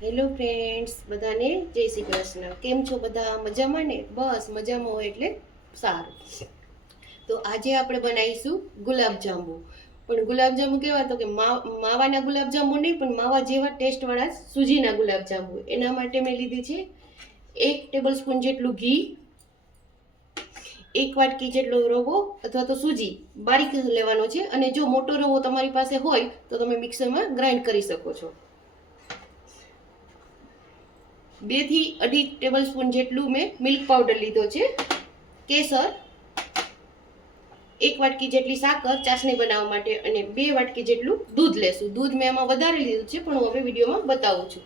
Hello friends બધાને જય શ્રી કૃષ્ણ. કેમ છો બધા? મજામાં ને? બસ મજામાં હોય એટલે સારું. તો આજે આપણે બનાવીશું ગુલાબજાંબુ. પણ ગુલાબજાંબુ કેવા? તો કે માવાના ગુલાબજાંબુ નહીં, પણ માવા જેવા ટેસ્ટવાળા સૂજીના ગુલાબજાંબુ. એના માટે મેં લીધી છે એક ટેબલ સ્પૂન જેટલું ઘી, એક વાટકી જેટલો રવો અથવા તો સૂજી. બારીક લેવાનો છે અને જો મોટો રવો તમારી પાસે હોય તો તમે મિક્સરમાં ગ્રાઇન્ડ કરી શકો છો. બેથી અઢી ટેબલ સ્પૂન જેટલું મેં મિલ્ક પાવડર લીધો છે. કેસર, એક વાટકી જેટલી સાકર ચાસણી બનાવવા માટે અને બે વાટકી જેટલું દૂધ લેશું. દૂધ મેં એમાં વધારે લીધું છે, પણ હું હવે વિડીયોમાં બતાવું છું.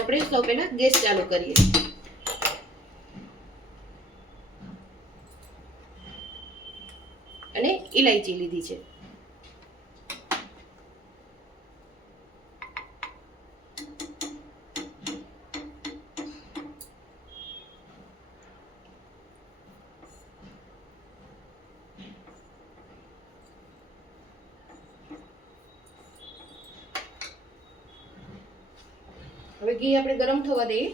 આપણે સૌ પહેલા ગેસ ચાલુ કરીએ. અને ઇલાયચી લીધી છે. હવે ઘી આપણે ગરમ થવા દઈએ.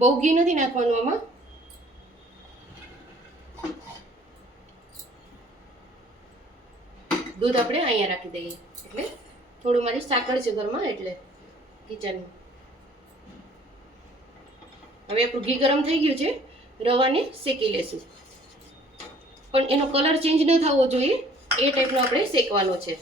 બહુ ઘી નથી નાખવાનું આમાં. દૂધ આપણે અહીંયા રાખી દઈએ. એટલે થોડું મારી સાકર છે ઘરમાં, એટલે કિચનમાં હવે આપણું ઘી ગરમ થઈ ગયું છે. રવાને શેકી લેશું. પણ એનો કલર ચેન્જ ન થવો જોઈએ. એ ટાઈપનો આપણે શેકવાનો છે.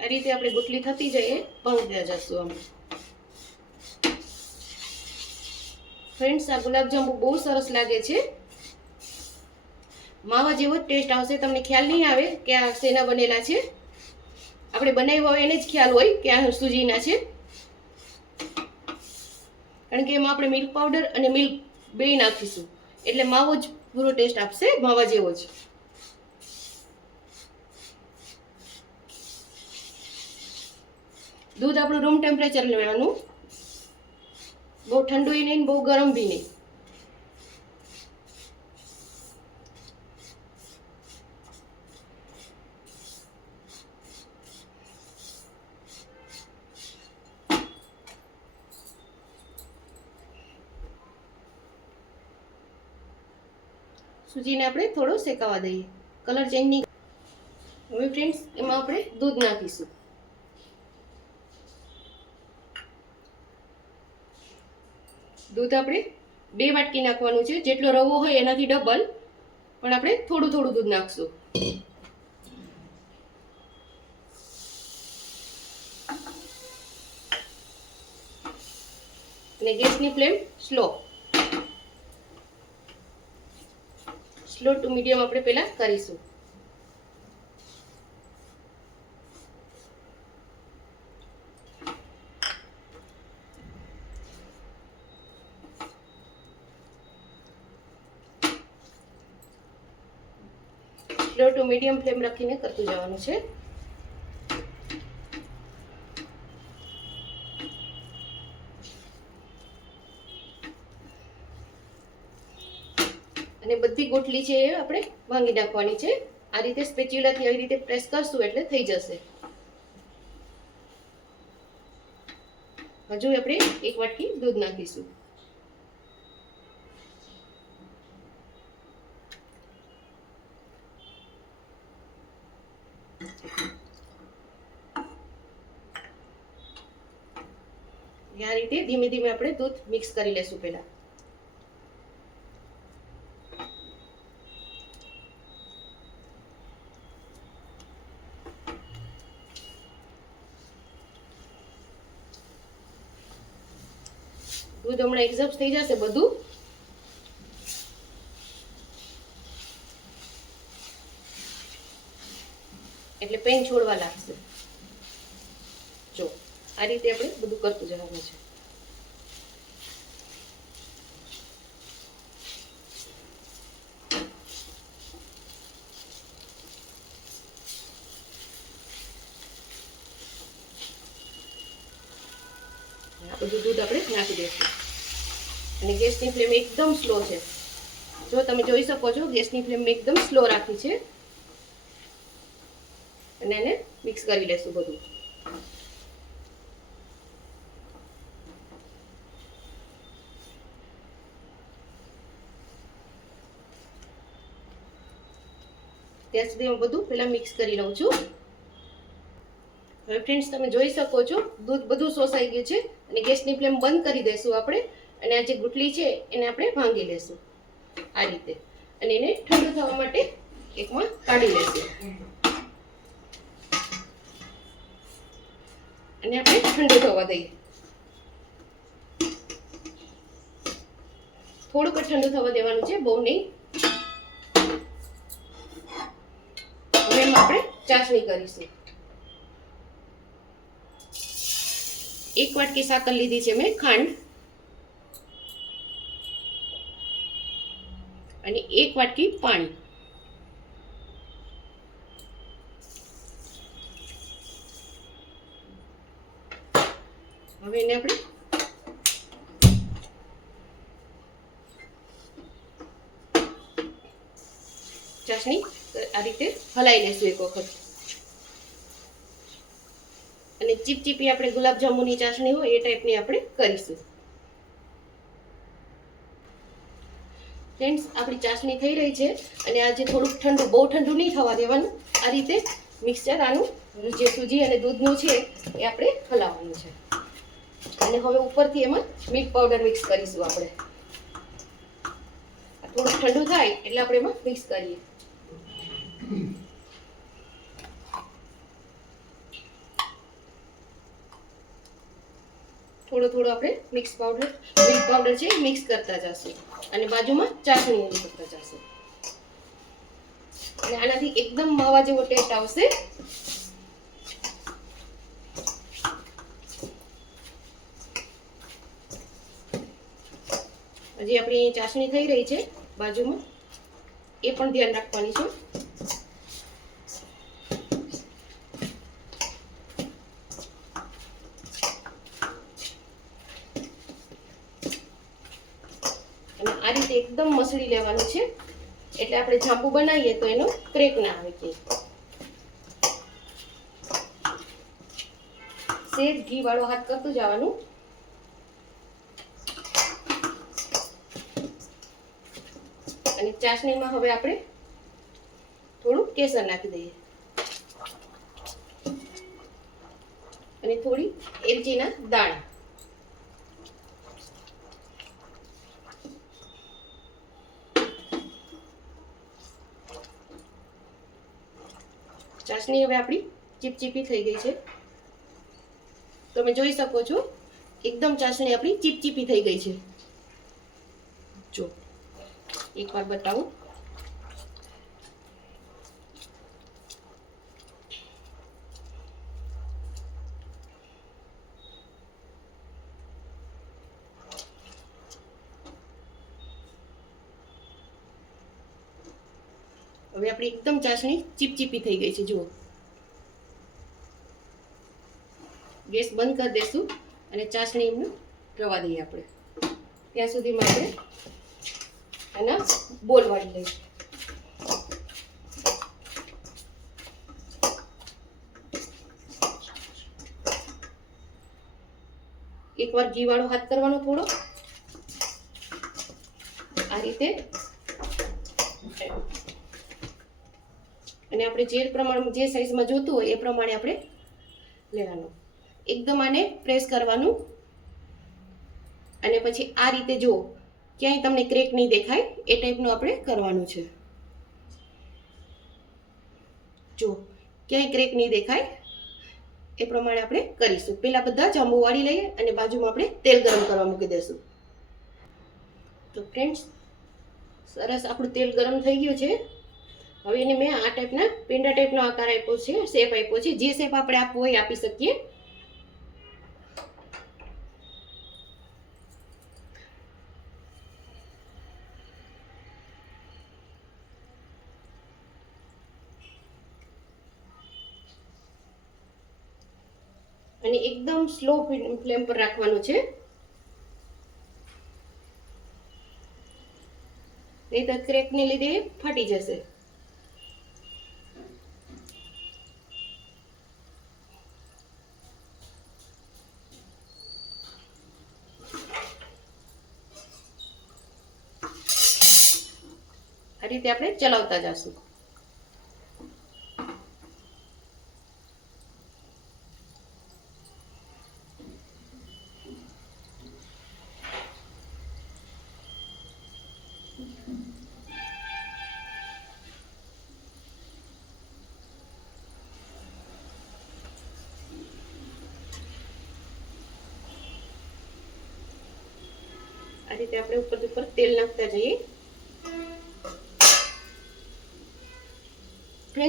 આ રીતે આપણે ગુટલી થતી જઈએ પહોંચ્યા જશું આમ ફ્રેન્ડ્સ, આ ગુલાબજાંબુ બહુ સરસ લાગે છે. માવા જેવો જ ટેસ્ટ આવશે, તમને ખ્યાલ નહીં આવે કે આ શેના બનેલા છે. આપણે બનાવ્યા હોય એને જ ખ્યાલ હોય કે આ સૂજીના છે. કારણ કે એમાં આપણે મિલ્ક પાવડર અને મિલ્ક બે નાખીશું. એટલે માવો જ પૂરો ટેસ્ટ આપશે, માવા જેવો જ. દૂધ આપણું રૂમ ટેમ્પરેચર લેવાનું. બહુ ઠંડુ નહીં ને બહુ ગરમ બી નહીં. સૂજીને આપણે થોડો શેકાવા દઈએ. કલર ચેન્જ નહીં હવે ફ્રેન્ડ્સ એમાં આપણે દૂધ નાખીશું. દૂધ આપણે બે વાટકી નાખવાનું છે. જેટલો રવો હોય એનાથી ડબલ પણ આપણે થોડું થોડું દૂધ નાખશું. અને ગેસની flame slow. Slow to medium આપણે પહેલાં કરીશું સ્લો ટુ મીડિયમ ફ્લેમ રાખીને કરતું જવાનું છે. અને બધી ગોટલી છે એ આપણે ભાંગી નાખવાની છે. આ રીતે સ્પેચ્યુલાથી આવી રીતે પ્રેસ કરશું એટલે થઈ જશે. હજુ આપણે એક વાટકી દૂધ નાખીશું આ રીતે ધીમે ધીમે આપણે દૂધ મિક્સ કરી લેશું પહેલાં. દૂધ હમણાં એક્ઝપ્ટ થઈ જશે બધું. એટલે પેન છોડવા લાગશે. જો, આ રીતે આપણે બધું કરતું જવાનું છે આ બધું દૂધ આપણે નાખી દઈશું અને ગેસની ફ્લેમ એકદમ સ્લો છે. જો તમે જોઈ શકો છો, ગેસની ફ્લેમ એકદમ સ્લો રાખી છે. અને એને મિક્સ કરી લેશું બધું. ત્યાં સુધી હું બધું પહેલાં મિક્સ કરી લઉં છું. હવે ફ્રેન્ડ્સ, તમે જોઈ શકો છો, દૂધ બધું શોષાઈ ગયું છે. અને ગેસની ફ્લેમ બંધ કરી દઈશું આપણે અને આ જે ગુટલી છે એને આપણે ભાંગી લેશું આ રીતે. અને એને ઠંડુ થવા માટે એકમાં કાઢી લેશું. અને આપણે ઠંડુ થવા દઈએ. થોડુંક ઠંડુ થવા દેવાનું છે, બહુ નહીં. હવે આપણે ચાસણી કરીશું. એક વાટકી સાકર લીધી છે મેં ખાંડ અને એક વાટકી પાણી હવે એને આપણે ચાસણી આ રીતે હલાવી લેશું એક વખત ચીપચીપી આપણે ગુલાબજાંબુની ચાસણી હોય એ ટાઈપની આપણે કરીશું. ફ્રેન્ડ્સ આપણી ચાસણી થઈ રહી છે અને આજે થોડુંક ઠંડુ, બહુ ઠંડુ નહીં થવા દેવાનું. આ રીતે મિક્સચર આનું જે સૂજી અને દૂધનું છે એ આપણે હલાવવાનું છે. અને હવે ઉપરથી એમાં મિલ્ક પાવડર મિક્સ કરીશું આપણે. થોડુંક ઠંડુ થાય એટલે આપણે એમાં મિક્સ કરીએ. થોડો થોડો આપણે મિક્સ પાવડર મિલ્ક પાવડર છે મિક્સ કરતા જશું. અને બાજુમાં ચાસણી એડ કરતા જશું. અને આનાથી એકદમ માવા જેવો ટેસ્ટ આવશે. હજી આપણી ચાસણી થઈ રહી છે બાજુમાં. એ પણ ધ્યાન રાખવાની છે અને આ રીતે એકદમ મસળી લેવાનું છે. એટલે આપણે જાંબુ બનાવીએ તો એનો ક્રેક ના આવે કે સેજ ઘી વાળો હાથ કરતું જવાનું. અને ચાસણીમાં હવે આપણે થોડું કેસર નાખી દઈએ. અને થોડી એલચીના દાણા. ચાસણી હવે આપણી ચીપચીપી થઈ ગઈ છે. તમે જોઈ શકો છો, એકદમ ચાસણી આપણી ચીપચીપી થઈ ગઈ છે. જો, એકવાર બતાવું. હવે આપણી એકદમ ચાસણી ચીપચીપી થઈ ગઈ છે, જુઓ. ગેસ બંધ કરી દેશું અને ચાસણી એમને રવા દઈએ આપણે. ત્યાં સુધીમાં આપણે એના બોલ વાળી લઈશું. એકવાર ઘી વાળો હાથ કરવાનો થોડો. આ રીતે અને આપણે જે પ્રમાણે જે સાઈઝમાં જોતું હોય એ પ્રમાણે આપણે લેવાનું. એકદમ આને પ્રેસ કરવાનું. અને પછી આ રીતે જુઓ ક્યાંય તમને ક્રેક નહીં દેખાય, એ ટાઈપનું આપણે કરવાનું છે. જો ક્યાંય ક્રેક નહીં દેખાય, એ પ્રમાણે આપણે કરીશું. પહેલાં બધા જાંબુ વાળી લઈએ અને બાજુમાં આપણે તેલ ગરમ કરવા મૂકી દઈશું તો ફ્રેન્ડ્સ સરસ આપણું તેલ ગરમ થઈ ગયું છે. હવે એને મેં આ ટાઈપના પેંડા ટાઈપનો આકાર આપ્યો છે શેપ આપ્યો છે. જે શેપ આપણે આપવો હોય આપી શકીએ. અને એકદમ સ્લો ફ્લેમ પર રાખવાનું છે. નહીં તો ક્રેકને લીધે ફાટી જશે આ રીતે આપણે ચલાવતા જશું આ રીતે આપણે ઉપર ઉપર તેલ નાખતા જઈએ.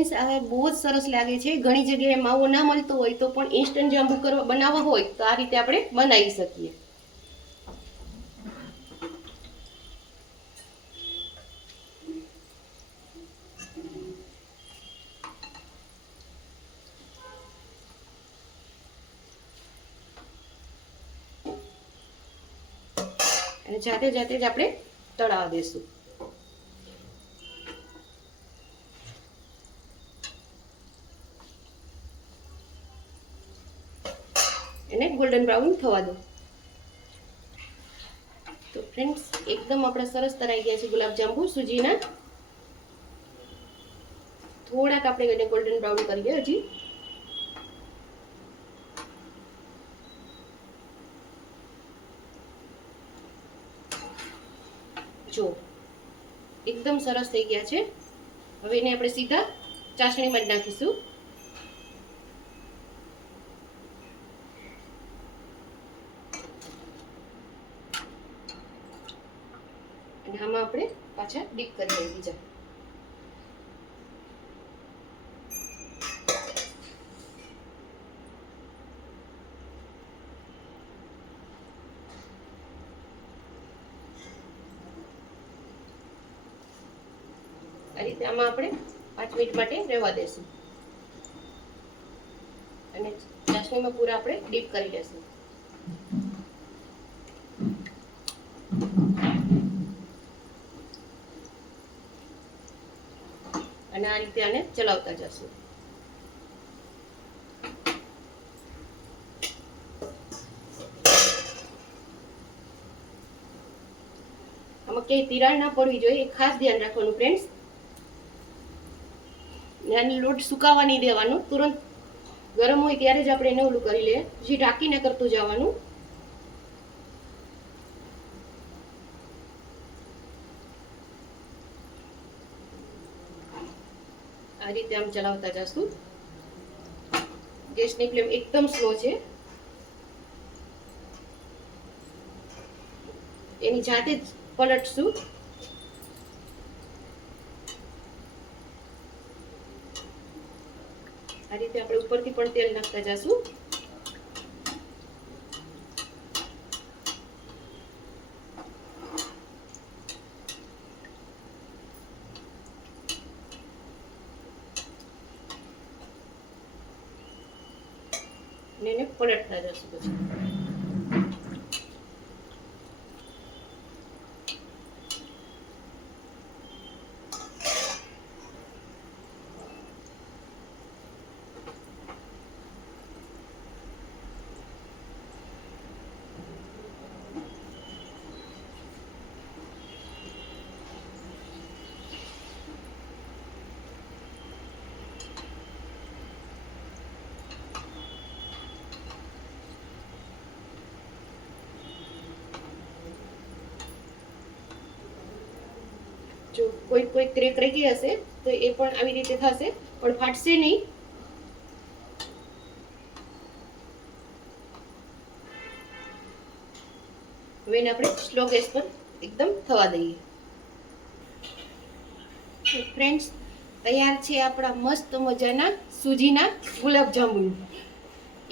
ફ્રેન્ડ્સ આ બહુ જ સરસ લાગે છે. ઘણી જગ્યાએ માવો ના મળતો હોય તો પણ ઇન્સ્ટન્ટ જાંબુ કરવા બનાવવા હોય તો આ રીતે આપણે બનાવી શકીએ. જાતે જાતે જ આપણે તળાવ દેશું એને ગોલ્ડન બ્રાઉન થવા દો. તો ફ્રેન્ડ્સ એકદમ આપણા સરસ તરાઈ ગયા છે ગુલાબજાંબુ સૂજીના. થોડાક આપણે એને ગોલ્ડન બ્રાઉન કરીએ હજી. જો, એકદમ સરસ થઈ ગયા છે. હવે એને આપણે સીધા ચાસણીમાં જ નાખીશું. આમાં આપણે પાછા ડીપ કરી દઈએ બીજા. આ રીતે આમાં આપણે પાંચ મિનિટ માટે રહેવા દેશું. અને ચાસણીમાં પૂરા આપણે ડીપ કરી લેશું. આ રીતે આને ચલાવતા જશું. આમાં ક્યાંય તિરાડ ના પડવી જોઈએ ખાસ ધ્યાન રાખવાનું ફ્રેન્ડ્સ નાની લોટ સુકાવા નહીં દેવાનું, તુરંત ગરમ હોય ત્યારે જ આપણે એને ઓલું કરી લઈએ. પછી ઢાંકીને કરતું જવાનું આ રીતે આમ ચલાવતા જશું. ગેસની ફ્લેમ એકદમ સ્લો છે. એની જાતે જ પલટશું. આ રીતે આપણે ઉપરથી પણ તેલ નાખતા જશું અને એને પલટતા જશું પછી જો કોઈ કોઈ ક્રેક રહી હશે, તો એ પણ આવી રીતે થશે. પણ ફાટશે નહીં. હવે એને આપણે સ્લો ગેસ પર એકદમ થવા દઈએ. ફ્રેન્ડ્સ તૈયાર છે આપણા મસ્ત મજાના સૂજીના ગુલાબજાંબુ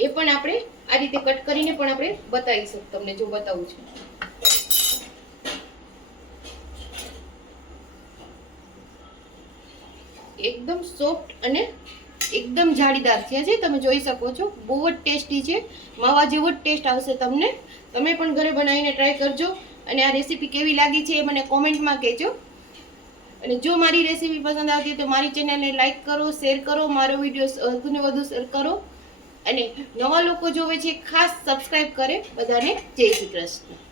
એ પણ આપણે આ રીતે કટ કરીને પણ આપણે બતાવીશું. તમને જો બતાવું છું. એકદમ સોફ્ટ અને એકદમ જાળીદાર થયા છે. તમે જોઈ શકો છો, બહુ જ ટેસ્ટી છે. માવા જેવો જ ટેસ્ટ આવશે તમને. તમે પણ ઘરે બનાવીને ટ્રાય કરજો. અને આ રેસીપી કેવી લાગી છે એ મને કોમેન્ટમાં કહેજો. અને જો મારી રેસીપી પસંદ આવતી તો મારી ચેનલને લાઇક કરો શેર કરો, મારો વીડિયો વધુને વધુ શેર કરો. અને નવા લોકો જોવે છે, ખાસ સબસ્ક્રાઈબ કરે. બધાને જય શ્રી કૃષ્ણ.